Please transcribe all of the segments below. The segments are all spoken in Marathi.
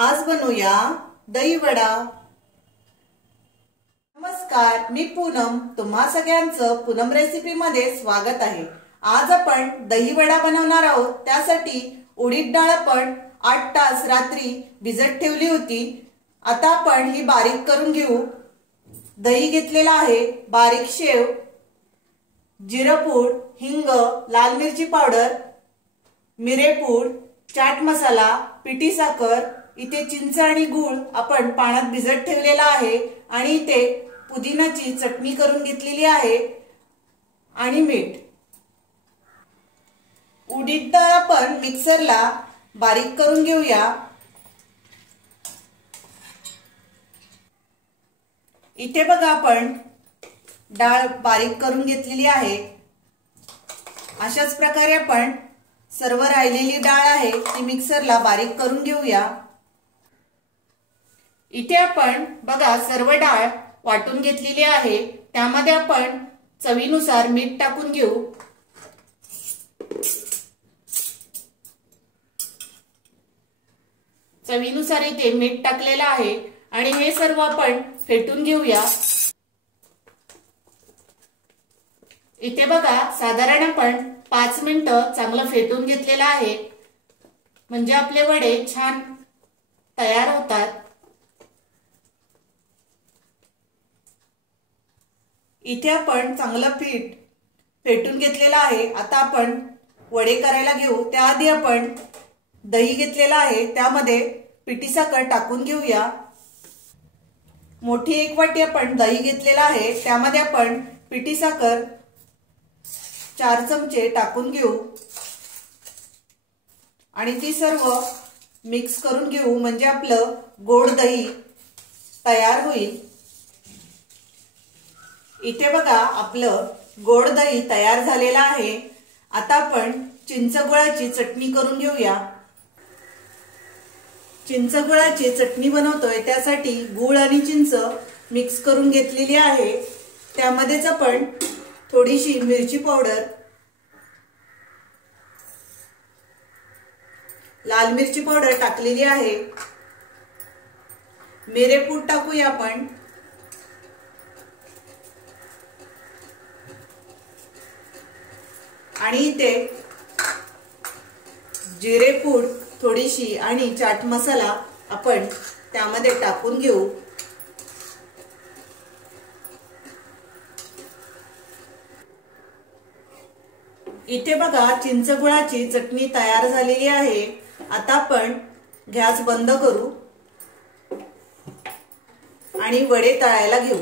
आज बनवूया दही वडा। नमस्कार, मी पूनम, तुम्हा सगळ्यांचं पूनम रेसिपी मध्ये स्वागत आहे। आज आपण दही वडा बनवणार आहोत। त्यासाठी उडीद डाळ आपण 8 तास रात्री भिजत ठेवली होती। आता आपण ही बारीक करून घेऊ। दही घेतलेला आहे, बारीक शेव, जिरेपूड, हिंग, लाल मिरची पावडर, मिरेपूड, चाट मसाला, पिठी साखर, इथे चिंच आणि गूळ आपण पाण्यात भिजत ठेवलेला आहे आणि इथे पुदिनाची चटणी करून घेतलेली आहे आणि मीठ। उडीद डाळ आपण मिक्सरला बारीक करून घेऊया। इथे बघा आपण डाळ बारीक करून घेतलेली आहे। अशाच प्रकारे आपण सर्व राहिलेली डाळ आहे ती मिक्सरला बारीक करून घेऊया। इथे आपण बघा सर्व डाळ वाटून घेतलेली आहे। त्यामध्ये आपण चवीनुसार मीठ टाकून घेऊ। चवीनुसार इथे मीठ टाकलेलं आहे आणि हे सर्व आपण फेटून घेऊया। इथे बघा साधारण आपण 5 मिनिटं चांगलं फेटून घेतलेलं आहे, म्हणजे आपले वडे छान तयार होतात। इथे आपण चांगलं पीठ फेटून घेतलेलं आहे। आता आपण वडे करायला घेऊ। त्याआधी आपण दही घेतलेला आहे, त्यामध्ये पिठी साखर टाकून घेऊया। मोठी 1 वाटी आपण दही घेतलेला आहे, त्यामध्ये आपण पिठी साखर 4 चमचे टाकून घेऊ आणि ती सर्व मिक्स करून घेऊ, म्हणजे आपलं गोड दही तयार होईल। इथे बघा आपलं गोड दही तयार झालेलं आहे। आता आपण चिंचगुळाची चटणी करून घेऊया। चिंचगुळाची चटणी बनवतोय, त्यासाठी गूळ आणि चिंच मिक्स करून घेतलेली आहे। त्यामध्येच आपण थोडीशी मिरची पावडर, लाल मिरची पावडर टाकलेली आहे, मिरेपूड टाकूया आपण, आणि इथे जिरेपूड थोडीशी आणि चाट मसाला आपण त्यामध्ये टाकून घेऊ। इथे बघा चिंचगुळाची चटणी तयार झालेली आहे। आता आपण गॅस बंद करू आणि वडे तळायला घेऊ।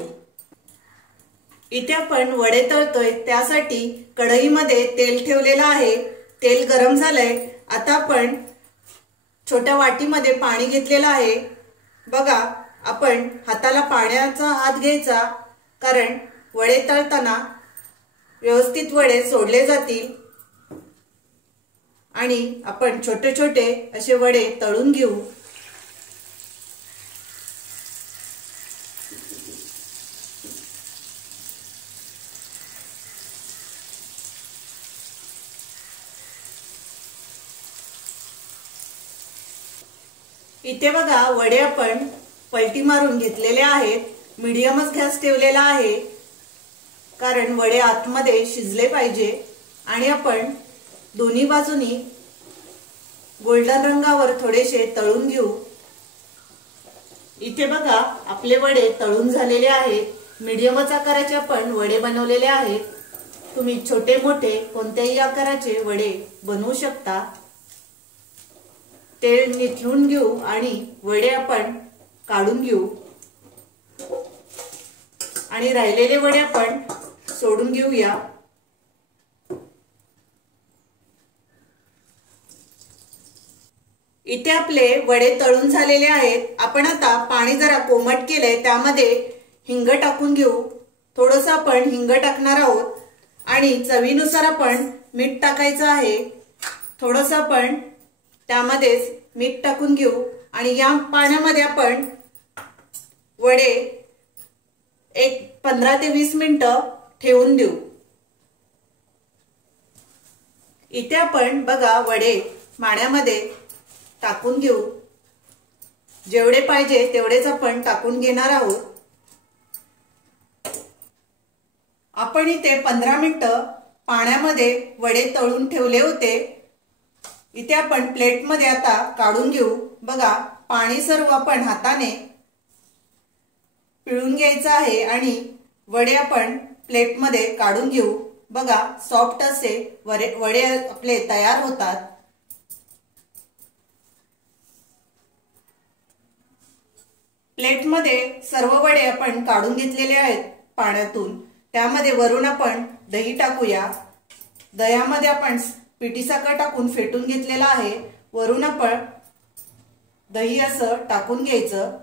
इथे आपण वडे तळतोय, त्यासाठी कढईमध्ये तेल ठेवलेलं आहे। तेल गरम झालंय। आता आपण छोट्या वाटीमध्ये पाणी घेतलेलं आहे। बघा आपण हाताला पाण्याचा हात घ्यायचा, कारण वडे तळताना व्यवस्थित वडे सोडले जातील आणि आपण छोटे छोटे असे वडे तळून घेऊ। इथे बघा वडे आपण पलटी मारून घेतलेले आहेत। मीडियमच गॅस ठेवलेला आहे, कारण वडे आतमध्ये शिजले पाहिजे आणि आपण दोन्ही बाजूनी गोल्डन रंगावर थोडेसे तळून घेऊ। इथे बघा आपले वडे तळून झालेले आहेत। मीडियमच आकाराचे आपण वडे बनवलेले आहेत। तुम्ही छोटे मोठे कोणत्याही आकाराचे वडे बनवू शकता। तेल निथळून घेऊ आणि वडे आपण काढून घेऊ आणि राहिलेले वडे आपण सोडून घेऊया। इथे आपले वडे तळून झालेले आहेत। आपण आता पाणी जरा कोमट केलंय, त्यामध्ये हिंग टाकून घेऊ। थोडंसं आपण हिंग टाकणार आहोत आणि चवीनुसार आपण मीठ टाकायचं आहे। थोडंसं आपण त्यामध्येच मीठ टाकून घेऊ आणि या पाण्यामध्ये आपण वडे 15 ते 20 मिनिटं ठेवून देऊ। इथे आपण बघा वडे पाण्यामध्ये टाकून घेऊ जेवढे पाहिजे तेवढेच आपण टाकून घेणार आहोत। आपण इथे 15 मिनिटं पाण्यामध्ये वडे तळून ठेवले होते। इथे आपण प्लेटमध्ये आता काढून घेऊ। बघा, पाणी सर्व आपण हाताने पिळून घ्यायचं आहे आणि वडे आपण प्लेटमध्ये काढून घेऊ। बघा, सॉफ्ट असे वडे आपले तयार होतात। प्लेटमध्ये सर्व वडे आपण काढून घेतलेले आहेत पाण्यातून। त्यामध्ये वरून आपण दही टाकूया। दह्यामध्ये आपण पिठी साखर टाकून फेटून घेतलेला आहे। वरून आपण दही असं टाकून घ्यायचं।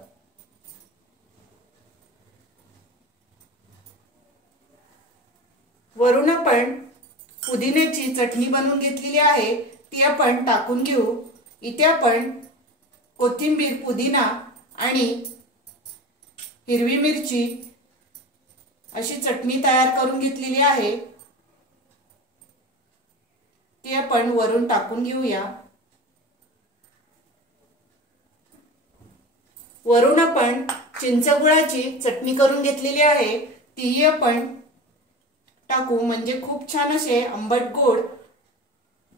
वरून आपण पुदिन्याची चटणी बनवून घेतलेली आहे, ती आपण टाकून घेऊ। इथे आपण कोथिंबीर, पुदिना आणि हिरवी मिरची अशी चटणी तयार करून घेतलेली आहे, ती आपण वरून टाकून घेऊया। वरून आपण चिंचगुळाची चटणी करून घेतलेली आहे, तीही आपण टाकू। म्हणजे खूप छान असे आंबट गोड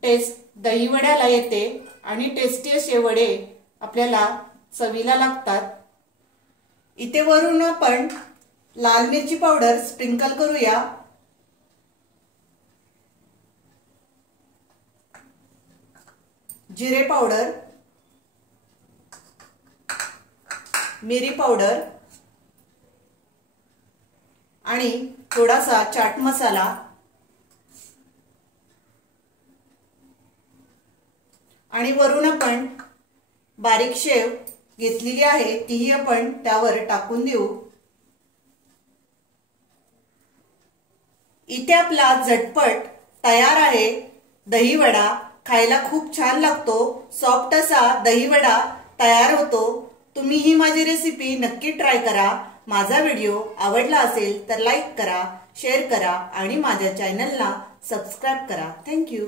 टेस्ट दही वड्याला येते आणि टेस्टी असे वडे आपल्याला चवीला लागतात। इथे वरून आपण लाल मिरची पावडर स्प्रिंकल करूया। जिरे पावडर, मिरी पावडर आणि थोडासा चाट मसाला आणि वरून आपण बारीक शेव घेतलेली आहे, तीही आपण त्यावर टाकून देऊ। इथे आपला झटपट तयार आहे दही वडा। खायला खूप छान लागतो। सॉफ्ट असा दही वडा तयार होतो। तुम्ही ही माझी रेसिपी नक्की ट्राय करा। माझा व्हिडिओ आवडला असेल तर लाईक करा, शेअर करा आणि माझ्या चॅनलला सबस्क्राइब करा। थँक्यू।